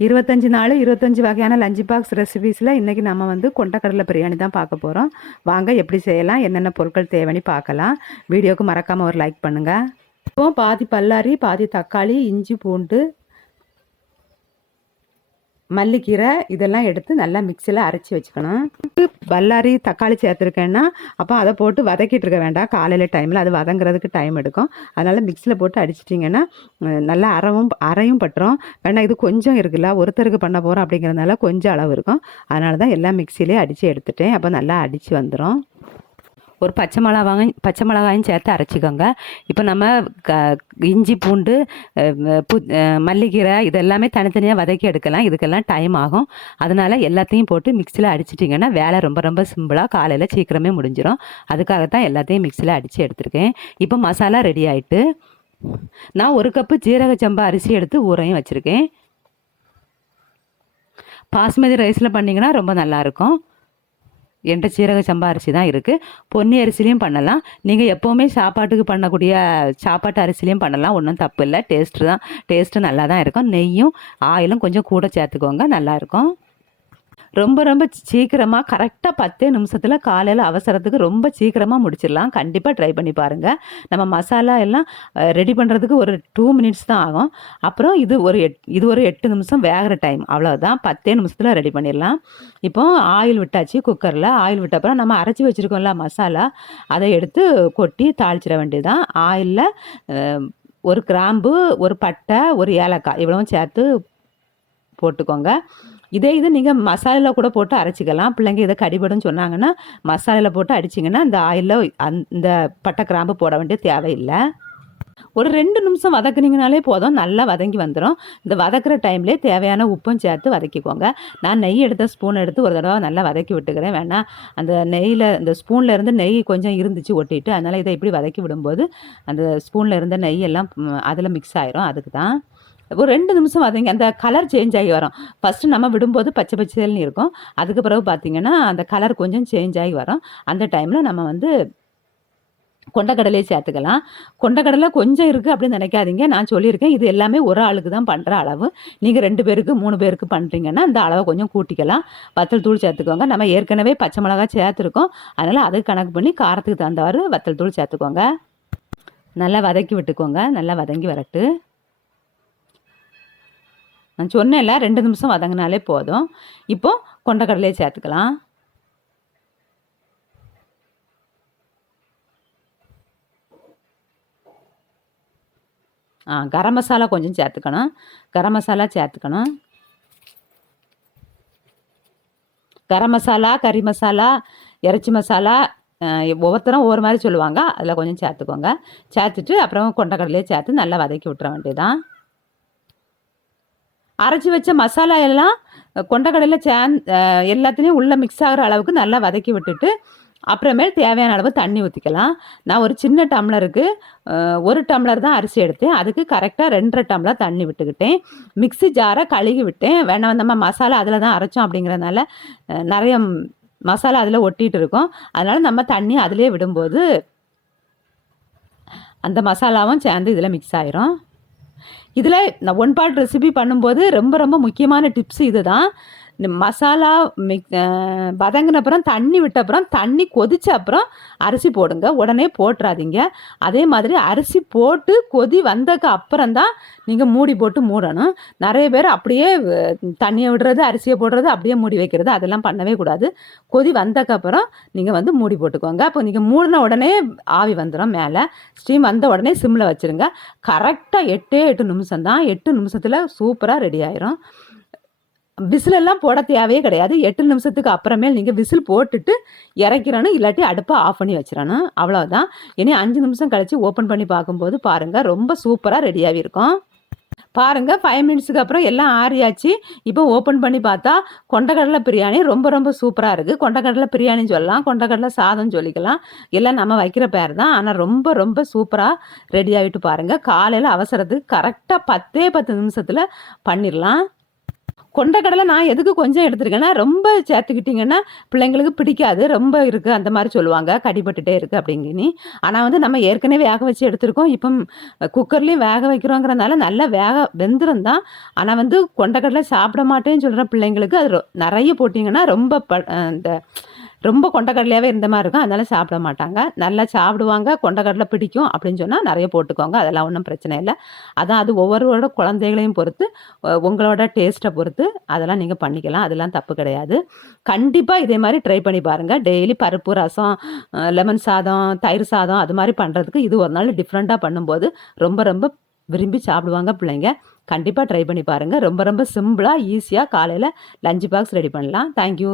இருபத்தஞ்சி நாள் இருபத்தஞ்சி வகையான லஞ்ச் பாக்ஸ் ரெசிபீஸில் இன்றைக்கி நம்ம வந்து கொண்டக்கடலை பிரியாணி தான் பார்க்க போகிறோம் வாங்க எப்படி செய்யலாம் என்னென்ன பொருட்கள் தேவைன்னு பார்க்கலாம். வீடியோவுக்கு மறக்காமல் ஒரு லைக் பண்ணுங்கள் இப்போ பாதி பல்லாரி பாதி தக்காளி இஞ்சி பூண்டு மல்லிக்கீரை இதெல்லாம் எடுத்து நல்லா மிக்சியில் அரைச்சி வச்சுக்கணும். பல்லாரி தக்காளி சேர்த்துருக்கேன்னா அப்போ அதை போட்டு வதக்கிட்டு இருக்க வேண்டாம். காலையில் டைமில் அது வதங்குறதுக்கு டைம் எடுக்கும். அதனால் மிக்சியில் போட்டு அடிச்சிட்டிங்கன்னா நல்லா அறவும் அரையும் பட்டுரும். வேணா இது கொஞ்சம் இருக்குல்ல ஒருத்தருக்கு பண்ண போகிறோம் அப்படிங்கிறதுனால கொஞ்சம் அளவு இருக்கும். அதனால தான் எல்லாம் மிக்சியிலே அடித்து எடுத்துட்டேன். அப்போ நல்லா அடித்து வந்துடும் ஒரு பச்சை மிளகாயும் பச்சை மிளகாயும் சேர்த்து அரைச்சிக்கோங்க. இப்போ நம்ம க இஞ்சி பூண்டு பு மல்லிகீரை மல்லிக்கீரை இதெல்லாமே தனித்தனியாக வதக்கி எடுக்கலாம். இதுக்கெல்லாம் டைம் ஆகும். அதனால் எல்லாத்தையும் போட்டு மிக்சியில் அடிச்சிட்டிங்கன்னா வேலை ரொம்ப ரொம்ப சிம்பிளாக காலையில் சீக்கிரமே முடிஞ்சிடும் அதுக்காக தான் எல்லாத்தையும் மிக்சியில் அடித்து எடுத்திருக்கேன். இப்போ மசாலா ரெடி ஆகிட்டு நான் ஒரு கப்பு ஜீரக சம்பா அரிசி எடுத்து ஊறையும் வச்சுருக்கேன். பாஸ்மதி ரைஸில் பண்ணிங்கன்னா ரொம்ப நல்லாயிருக்கும் என்கிட்ட சீரக சம்பா அரிசி தான் இருக்குது பொன்னி அரிசிலையும் பண்ணலாம். நீங்கள் எப்போவுமே சாப்பாட்டுக்கு பண்ணக்கூடிய சாப்பாட்டு அரிசிலையும் பண்ணலாம். ஒன்றும் தப்பு இல்லை. டேஸ்ட்டு தான். டேஸ்ட்டு நல்லா தான் இருக்கும். நெய்யும் ஆயிலும் கொஞ்சம் கூட சேர்த்துக்கோங்க. நல்லாயிருக்கும் ரொம்ப ரொம்ப சீக்கிரமாக கரெக்டாக பத்தே நிமிஷத்தில் காலையில் அவசரத்துக்கு ரொம்ப சீக்கிரமாக முடிச்சிடலாம். கண்டிப்பாக ட்ரை பண்ணி பாருங்கள் நம்ம மசாலா எல்லாம் ரெடி பண்ணுறதுக்கு ஒரு டூ மினிட்ஸ் தான் ஆகும். அப்புறம் இது ஒரு எட் இது ஒரு எட்டு நிமிஷம் வேகிற டைம் அவ்வளோதான் பத்தே நிமிஷத்தில் ரெடி பண்ணிடலாம். இப்போ ஆயில் விட்டாச்சு குக்கரில் ஆயில் விட்ட அப்புறம் நம்ம அரைச்சி வச்சுருக்கோம்ல மசாலா அதை எடுத்து கொட்டி தாளிச்சிட வேண்டியதுதான். ஆயிலில் ஒரு கிராம்பு ஒரு பட்டை ஒரு ஏலக்காய் இவ்வளவும் சேர்த்து போட்டுக்கோங்க. இதே இது நீங்கள் மசாலாவில் கூட போட்டு அரைச்சிக்கலாம். பிள்ளைங்க இதை கடிபடும் சொன்னாங்கன்னா மசாலாவில் போட்டு அடிச்சிங்கன்னா இந்த ஆயிலில் அந்த பட்டை கிராம்பு போட வேண்டிய தேவையில்லை. ஒரு ரெண்டு நிமிஷம் வதக்குனீங்கனாலே போதும். நல்லா வதங்கி வந்துடும் இந்த வதக்குற டைம்லேயே தேவையான உப்பும் சேர்த்து வதக்கிக்கோங்க. நான் நெய் எடுத்த ஸ்பூன் எடுத்து ஒரு தடவை நல்லா வதக்கி விட்டுக்கிறேன். வேணா அந்த நெய்யில் இந்த ஸ்பூனில் இருந்து நெய் கொஞ்சம் இருந்துச்சு ஒட்டிட்டு அதனால் இதை இப்படி வதக்கி விடும்போது அந்த ஸ்பூனில் இருந்த நெய் எல்லாம் அதில் மிக்ஸ் ஆயிரும். அதுக்கு தான் ஒரு ரெண்டு நிமிஷம் வதங்கி அந்த கலர் சேஞ்ச் ஆகி வரும். ஃபஸ்ட்டு நம்ம விடும்போது பச்சை பச்சைன்னு இருக்கும். அதுக்கு பிறகு பார்த்தீங்கன்னா அந்த கலர் கொஞ்சம் சேஞ்ச் ஆகி வரும். அந்த டைமில் நம்ம வந்து கொண்டக்கடலையே சேர்த்துக்கலாம். கொண்டக்கடலை கொஞ்சம் இருக்குது அப்படின்னு நினைக்காதீங்க. நான் சொல்லியிருக்கேன். இது எல்லாமே ஒரு ஆளுக்கு தான் பண்ணுற அளவு. நீங்கள் ரெண்டு பேருக்கு மூணு பேருக்கு பண்ணுறீங்கன்னா அந்த அளவை கொஞ்சம் கூட்டிக்கலாம். வத்தல் தூள் சேர்த்துக்கோங்க. நம்ம ஏற்கனவே பச்சை மிளகா சேர்த்துருக்கோம். அதனால் அதுக்கு கணக்கு பண்ணி காரத்துக்கு தகுந்தவாறு வத்தல் தூள் சேர்த்துக்கோங்க. நல்லா வதக்கி விட்டுக்கோங்க. நல்லா வதங்கி வரட்டு. நான் சொன்னேன்ல ரெண்டு நிமிஷம் வதங்கினாலே போதும். இப்போது கொண்டக்கடலையே சேர்த்துக்கலாம். ஆ கரம் மசாலா கொஞ்சம் சேர்த்துக்கணும். கரம் மசாலா சேர்த்துக்கணும். கரம் மசாலா கறி மசாலா இறைச்சி மசாலா ஒவ்வொருத்தரும் ஒவ்வொரு மாதிரி சொல்லுவாங்க. அதில் கொஞ்சம் சேர்த்துக்கோங்க. சேர்த்துட்டு அப்புறம் கொண்டக்கடலையே சேர்த்து நல்லா வதக்கி விட்டுற வேண்டியதான் அரைச்சி வச்ச மசாலா எல்லாம் கொண்டக்கடலையில் சேன் எல்லாத்துலேயும் உள்ளே மிக்ஸ் ஆகிற அளவுக்கு நல்லா வதக்கி விட்டுட்டு அப்புறமேல் தேவையான அளவு தண்ணி ஊற்றிக்கலாம் நான் ஒரு சின்ன டம்ளருக்கு ஒரு டம்ளர் தான் அரிசி எடுத்தேன். அதுக்கு கரெக்டாக ரெண்டரை டம்ளர் தண்ணி விட்டுக்கிட்டேன். மிக்ஸி ஜாரை கழுகி விட்டேன். வேணா நம்ம மசாலா அதில் தான் அரைச்சோம் அப்படிங்கிறதுனால நிறைய மசாலா அதில் ஒட்டிகிட்டு இருக்கும். அதனால் நம்ம தண்ணி அதிலே விடும்போது அந்த மசாலாவும் சேர்ந்து இதில் மிக்ஸ் ஆயிரும். இதில் நான் ஒன் பார்ட் ரெசிபி பண்ணும்போது ரொம்ப ரொம்ப முக்கியமான டிப்ஸ் இதுதான். இந்த மசாலா மிக் வதங்கின அப்புறம் தண்ணி விட்ட அப்புறம் தண்ணி கொதிச்ச அப்புறம் அரிசி போடுங்க. உடனே போட்டுறாதீங்க. அதே மாதிரி அரிசி போட்டு கொதி வந்ததுக்கு அப்புறம் தான் நீங்கள் மூடி போட்டு மூடணும். நிறைய பேர் அப்படியே தண்ணியை விடுறது அரிசியை போடுறது அப்படியே மூடி வைக்கிறது அதெல்லாம் பண்ணவே கூடாது. கொதி வந்ததுக்கு அப்புறம் நீங்கள் வந்து மூடி போட்டுக்கோங்க. அப்போ நீங்கள் மூடின உடனே ஆவி வந்துடும் மேலே. ஸ்டீம் வந்த உடனே சிம்மில் வச்சுருங்க. கரெக்டாக எட்டே எட்டு நிமிஷம் தான். எட்டு நிமிஷத்தில் சூப்பராக ரெடி ஆயிரும். விசிலெல்லாம் போட தேவையே கிடையாது. எட்டு நிமிஷத்துக்கு அப்புறமேல் நீங்கள் விசில் போட்டுட்டு இறக்கிறணும் இல்லாட்டி அடுப்பை ஆஃப் பண்ணி வச்சிடணும். அவ்வளோதான் இனி அஞ்சு நிமிஷம் கழித்து ஓப்பன் பண்ணி பார்க்கும்போது பாருங்கள் ரொம்ப சூப்பராக ரெடியாகி இருக்கும். பாருங்கள் ஃபைவ் மினிட்ஸுக்கு அப்புறம் எல்லாம் ஆறியாச்சு. இப்போ ஓப்பன் பண்ணி பார்த்தா கொண்டக்கடலை பிரியாணி ரொம்ப ரொம்ப சூப்பராக இருக்குது கொண்டக்கடலை பிரியாணின்னு சொல்லலாம். கொண்டக்கடலை சாதம் சொல்லிக்கலாம். எல்லாம் நம்ம வைக்கிற பேர் தான். ஆனால் ரொம்ப ரொம்ப சூப்பராக ரெடி ஆகிட்டு பாருங்கள் காலையில் அவசரத்துக்கு கரெக்டாக பத்தே பத்து நிமிஷத்தில் பண்ணிடலாம். கொண்டக்கடலை நான் எதுக்கு கொஞ்சம் எடுத்துருக்கேன்னா ரொம்ப சேர்த்துக்கிட்டிங்கன்னா பிள்ளைங்களுக்கு பிடிக்காது ரொம்ப இருக்குது அந்த மாதிரி சொல்லுவாங்க கடிபட்டுட்டே இருக்குது அப்படிங்கினி. ஆனால் வந்து நம்ம ஏற்கனவே வேக வச்சு எடுத்திருக்கோம். இப்போ குக்கர்லேயும் வேக வைக்கிறோங்கிறதுனால நல்லா வேக வெந்துரும் தான் ஆனால் வந்து கொண்டக்கடலை சாப்பிட மாட்டேன்னு சொல்கிற பிள்ளைங்களுக்கு அது நிறைய போட்டிங்கன்னா ரொம்ப ப இந்த ரொம்ப கொண்டக்கடலையாகவே இருந்த மாதிரி இருக்கும். அதனால சாப்பிட மாட்டாங்க. நல்லா சாப்பிடுவாங்க. கொண்டக்கடலை பிடிக்கும் அப்படின்னு சொன்னால் நிறைய போட்டுக்கோங்க. அதெல்லாம் ஒன்றும் பிரச்சனை இல்லை. அதான் அது ஒவ்வொருவரோட குழந்தைகளையும் பொறுத்து உங்களோட டேஸ்ட்டை பொறுத்து அதெல்லாம் நீங்கள் பண்ணிக்கலாம். அதெல்லாம் தப்பு கிடையாது. கண்டிப்பாக இதே மாதிரி ட்ரை பண்ணி பாருங்கள் டெய்லி பருப்பு ரசம் லெமன் சாதம் தயிர் சாதம் அது மாதிரி பண்ணுறதுக்கு இது ஒரு நாள் டிஃப்ரெண்ட்டாக பண்ணும்போது ரொம்ப ரொம்ப விரும்பி சாப்பிடுவாங்க பிள்ளைங்க. கண்டிப்பாக ட்ரை பண்ணி பாருங்கள் ரொம்ப ரொம்ப சிம்பிளாக ஈஸியாக காலையில் லஞ்ச் பாக்ஸ் ரெடி பண்ணலாம். Thank you